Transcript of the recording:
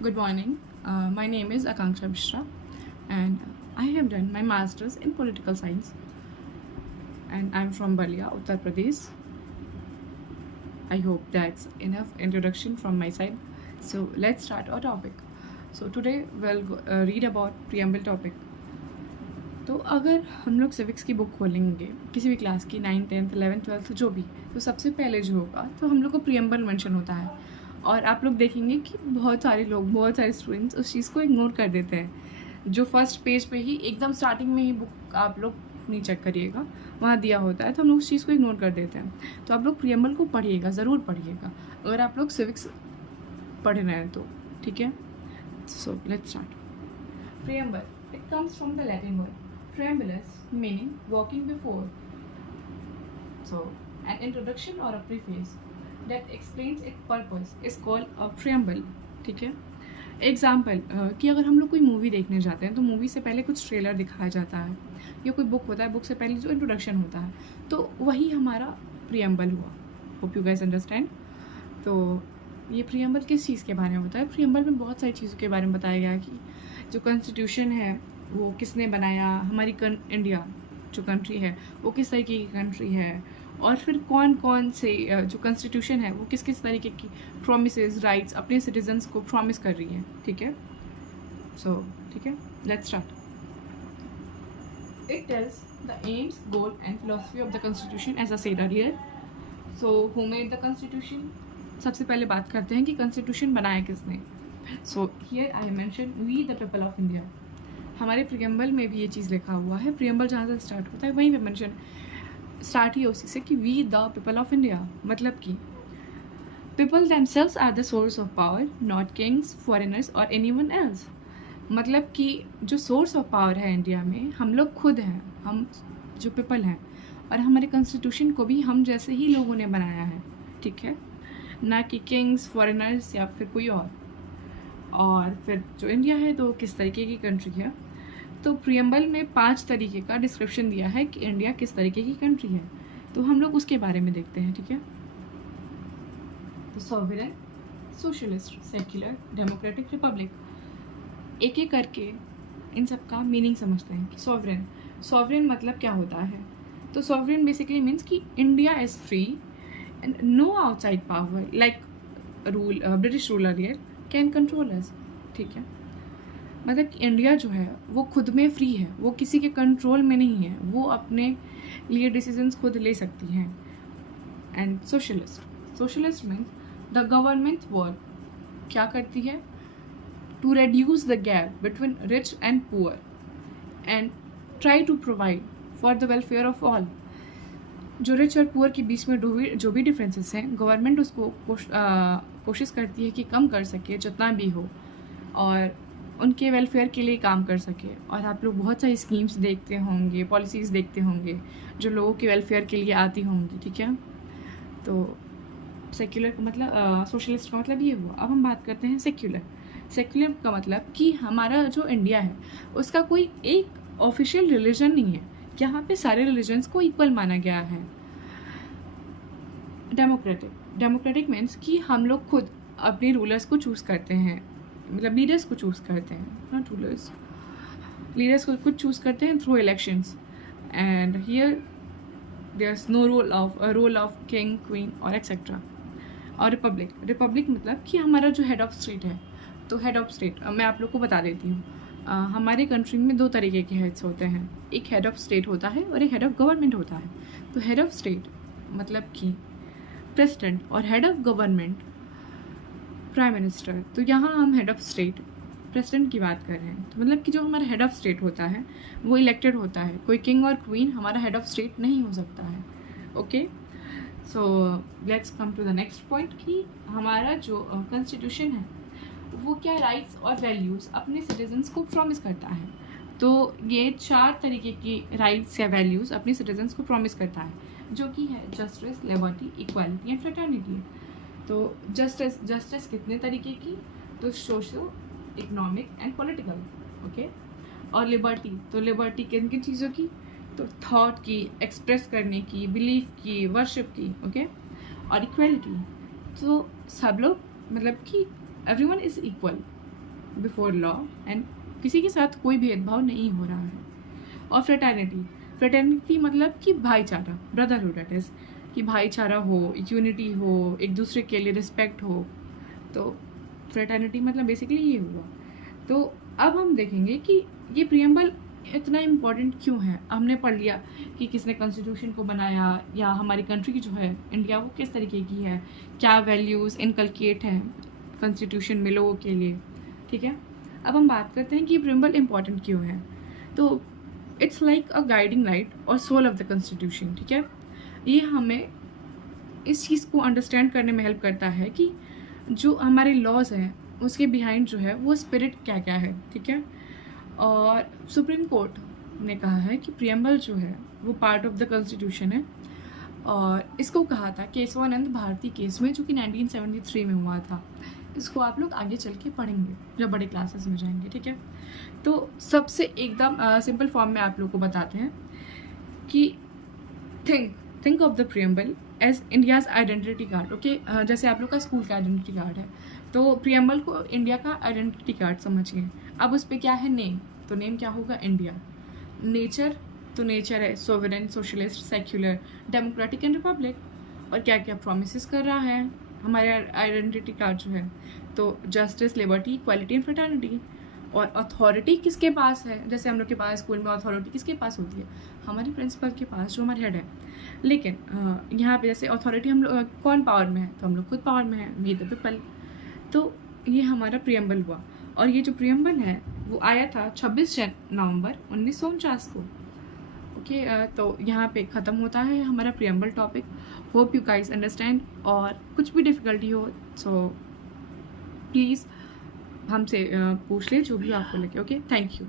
Good morning. My name is Akanksha Mishra, and I have done my master's in political science, and I'm from Balia, Uttar Pradesh. I hope that's enough introduction from my side. So let's start our topic. So today we'll read about preamble topic. तो अगर हम लोग civics की book खोलेंगे किसी भी class की 9th 10th 11th 12th जो भी, तो सबसे पहले जो होगा तो हम लोग को प्रियम्बल मेंशन होता है। और आप लोग देखेंगे कि बहुत सारे स्टूडेंट्स उस चीज़ को इग्नोर कर देते हैं। जो फर्स्ट पेज पे ही एकदम स्टार्टिंग में ही बुक आप लोग नहीं चेक करिएगा, वहाँ दिया होता है, तो हम लोग उस चीज़ को इग्नोर कर देते हैं। तो आप लोग प्रियम्बल को पढ़िएगा, ज़रूर पढ़िएगा अगर आप लोग सिविक्स पढ़ रहे हैं तो, ठीक है। So let's start. Preamble, it comes from the Latin word preambulus, meaning walking before. So, an introduction or a preface that explains its purpose is called a preamble. ठीक है। एग्जाम्पल कि अगर हम लोग कोई मूवी देखने जाते हैं तो मूवी से पहले कुछ ट्रेलर दिखाया जाता है, या कोई बुक होता है, बुक से पहले जो इंट्रोडक्शन होता है, तो वही हमारा प्रियम्बल हुआ। Hope you guys understand. तो ये प्रियम्बल किस चीज़ के बारे में होता है? प्रियम्बल में बहुत सारी चीज़ों के बारे में बताया गया कि जो कॉन्स्टिट्यूशन है वो किसने बनाया, हमारी इंडिया जो कंट्री है वो किस तरीके की कंट्री है, और फिर कौन कौन से जो कॉन्स्टिट्यूशन है वो किस किस तरीके की प्रॉमिसेस, राइट्स अपने सिटीजन्स को प्रॉमिस कर रही है। ठीक है। सो ठीक है, let's start. It tells the aims, goal and philosophy of the constitution as I said earlier. So who made the constitution? सबसे पहले बात करते हैं कि कॉन्स्टिट्यूशन बनाया किसने। So here I mention we the people of India. हमारे preamble में भी ये चीज़ लिखा हुआ है। प्रियम्बल जहाँ से स्टार्ट होता है वहीं पे मेंशन स्टार्ट ही उसी से कि we the people of India, मतलब कि people themselves are the source of power, not kings, foreigners और एनीवन एल्स। मतलब कि जो सोर्स ऑफ पावर है इंडिया में हम लोग खुद हैं, हम जो पीपल हैं, और हमारे कॉन्स्टिट्यूशन को भी हम जैसे ही लोगों ने बनाया है, ठीक है, ना कि किंग्स, फॉरेनर्स या फिर कोई और फिर जो इंडिया है तो किस तरीके की कंट्री है। तो प्रियम्बल में 5 तरीके का डिस्क्रिप्शन दिया है कि इंडिया किस तरीके की कंट्री है, तो हम लोग उसके बारे में देखते हैं। ठीक है। तो sovereign, socialist, secular, democratic, Republic, एक एक करके इन सब का मीनिंग समझते हैं कि सॉवरेन मतलब क्या होता है। तो सॉवरेन बेसिकली मीन्स कि India is free and no outside power like British ruler here can control us. ठीक है। मतलब इंडिया जो है वो खुद में फ्री है, वो किसी के कंट्रोल में नहीं है, वो अपने लिए डिसीजंस खुद ले सकती हैं। And socialist means the government work क्या करती है? To reduce the gap between rich and poor and try to provide for the welfare of all. जो रिच और पुअर के बीच में जो भी डिफरेंसेस हैं, गवर्नमेंट उसको कोशिश करती है कि कम कर सके जितना भी हो, और उनके वेलफेयर के लिए काम कर सके। और आप लोग बहुत सारी स्कीम्स देखते होंगे, पॉलिसीज़ देखते होंगे जो लोगों के वेलफेयर के लिए आती होंगी। ठीक है। तो सेक्युलर का मतलब, सोशलिस्ट का मतलब ये हुआ। अब हम बात करते हैं सेक्युलर का मतलब कि हमारा जो इंडिया है उसका कोई एक ऑफिशियल रिलीजन नहीं है, यहाँ पे सारे रिलीजन्स को इक्वल माना गया है। डेमोक्रेटिक मीन्स कि हम लोग खुद अपने रूलर्स को चूज़ करते हैं, मतलब लीडर्स को चूज़ करते हैं, नॉट रूलर्स, लीडर्स को खुद चूज़ करते हैं through elections. And here there is no role of king, queen और एक्सेट्रा। और रिपब्लिक मतलब कि हमारा जो हेड ऑफ स्टेट है, तो हेड ऑफ स्टेट मैं आप लोग को बता देती हूँ। हमारे कंट्री में 2 तरीके के हेड्स होते हैं, एक हेड ऑफ स्टेट होता है और एक हेड ऑफ गवर्नमेंट होता है। तो हेड ऑफ स्टेट मतलब कि प्रेसिडेंट, और head of government prime minister. तो यहाँ हम हेड ऑफ स्टेट प्रेसिडेंट की बात कर रहे हैं। तो मतलब कि जो हमारा हेड ऑफ स्टेट होता है वो इलेक्टेड होता है, कोई किंग और क्वीन हमारा हेड ऑफ स्टेट नहीं हो सकता है। Okay, so let's come to the next point कि हमारा जो कॉन्स्टिट्यूशन है वो क्या राइट्स और वैल्यूज़ अपने सिटीजन्स को प्रॉमिस करता है। तो ये 4 तरीके की राइट्स या वैल्यूज़ अपने सिटीजन्स को प्रॉमिस करता है, जो कि है justice, liberty, equality and fraternity. तो जस्टिस कितने तरीके की? तो social, economic and political. Okay. और लिबर्टी, तो लिबर्टी किन किन चीज़ों की? तो थॉट की, एक्सप्रेस करने की, बिलीफ की, वर्शिप की। ओके। और इक्वालिटी, तो सब लोग मतलब कि everyone is equal, before law and किसी के साथ कोई भेदभाव नहीं हो रहा है। और फ्रेटर्निटी मतलब कि भाईचारा, ब्रदरहुड दैट इज़, कि भाईचारा हो, यूनिटी हो, एक दूसरे के लिए रिस्पेक्ट हो। तो फ्रेटर्निटी मतलब बेसिकली ये हुआ। तो अब हम देखेंगे कि ये प्रियम्बल इतना इम्पोर्टेंट क्यों है। हमने पढ़ लिया कि किसने कॉन्स्टिट्यूशन को बनाया, या हमारी कंट्री की जो है इंडिया वो किस तरीके की है, क्या वैल्यूज़ इनकलकेट हैं कॉन्स्टिट्यूशन में लोगों के लिए, ठीक है। अब हम बात करते हैं कि प्रियम्बल इम्पॉर्टेंट क्यों है। तो it's like a guiding light और सोल ऑफ द कॉन्स्टिट्यूशन, ठीक है। ये हमें इस चीज़ को अंडरस्टैंड करने में हेल्प करता है कि जो हमारे लॉज हैं उसके बिहाइंड जो है वो स्पिरिट क्या क्या है, ठीक है। और सुप्रीम कोर्ट ने कहा है कि प्रियम्बल जो है वो पार्ट ऑफ द कॉन्स्टिट्यूशन है, और इसको कहा था केशवानंद भारती केस में, जो कि 1973 में हुआ था। इसको आप लोग आगे चल के पढ़ेंगे जब बड़े क्लासेस में जाएंगे, ठीक है। तो सबसे एकदम सिंपल फॉर्म में आप लोग को बताते हैं कि think of the preamble as India's identity card, okay. जैसे आप लोग का स्कूल का आइडेंटिटी कार्ड है, तो प्रियम्बल को इंडिया का आइडेंटिटी कार्ड समझिए। अब उस पर क्या है नेम, तो नेम क्या होगा इंडिया। नेचर, तो नेचर है sovereign, socialist, secular, democratic and Republic. और क्या क्या प्रोमिस कर रहा है हमारे आइडेंटिटी कार्ड जो है, तो justice, liberty, equality and fraternity. और अथॉरिटी किसके पास है, जैसे हम लोग के पास स्कूल में अथॉरिटी किसके पास होती है, हमारे प्रिंसिपल के पास जो हमारे हेड है। लेकिन यहाँ पे जैसे अथॉरिटी हम लोग कौन पावर में है, तो हम लोग खुद पावर में है, वी द पीपल। तो ये हमारा प्रियम्बल हुआ। और ये जो प्रियम्बल है वो आया था 26 नवंबर 1949 को, ओके। तो यहाँ पे ख़त्म होता है हमारा preamble topic. Hope you guys understand, और कुछ भी डिफ़िकल्टी हो सो प्लीज़ हमसे पूछ ले जो भी आपको लगे, ओके। Thank you.